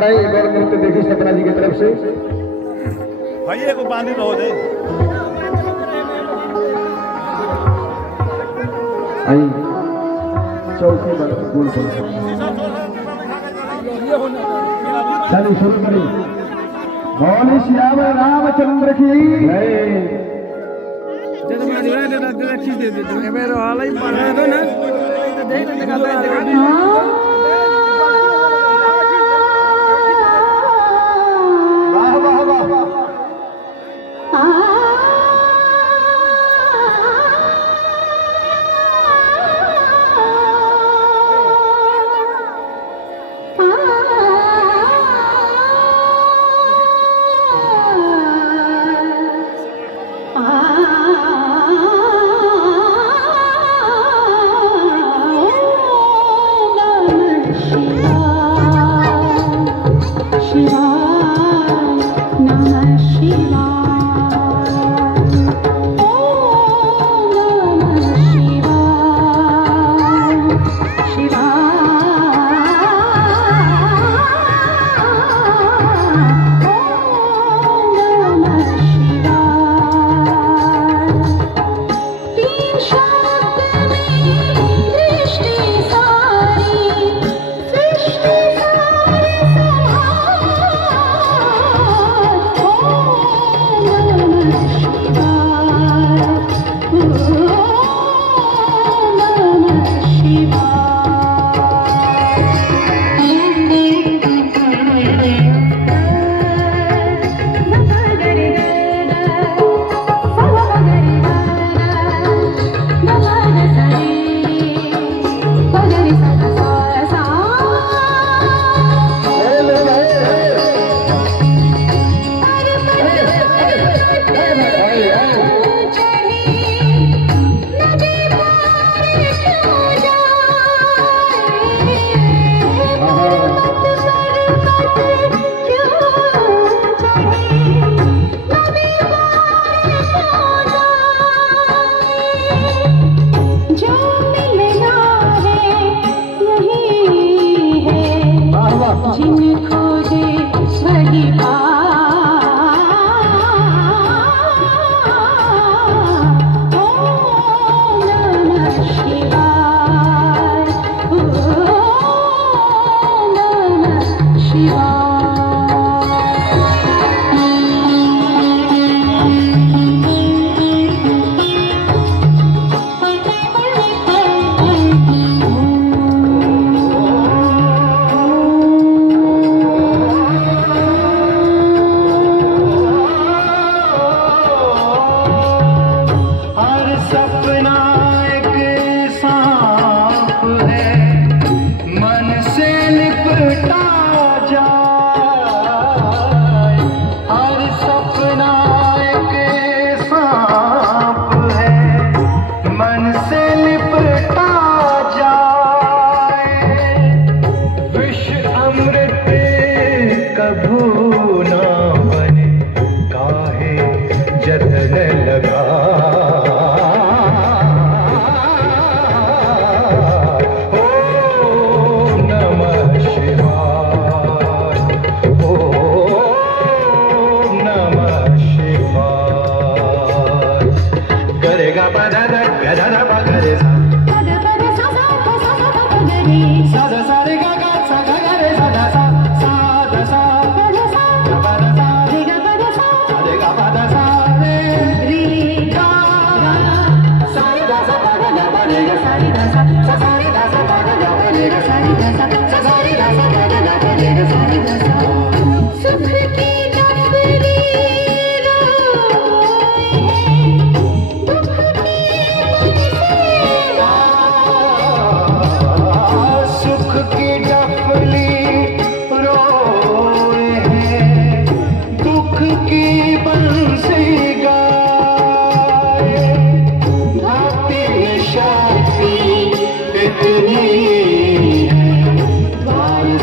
रहा है एक और नृत्य देखिए सपना जी की तरफ से। भाई को बांधी तो हो जाए। आई चौथी बार बोल चलिए शुरू करिए। बोले श्याम रामचंद्र की वाह वाह वाह वाह।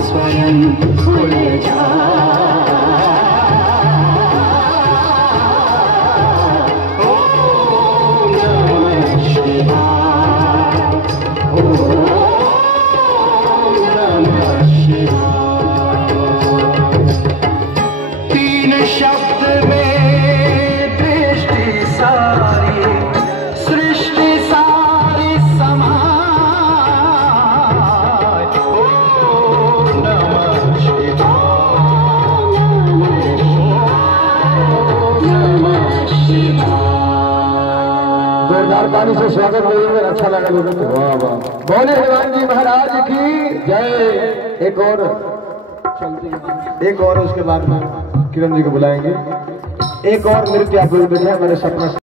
स्वयं खुल जा। जोरदार ताली से स्वागत करेंगे। अच्छा लगा लोगों को। वाह वाह। बोले हनुमान जी महाराज की जय। एक और उसके बाद में किरण जी को बुलाएंगे। एक और नृत्य आप लोग देखें। मैंने सपना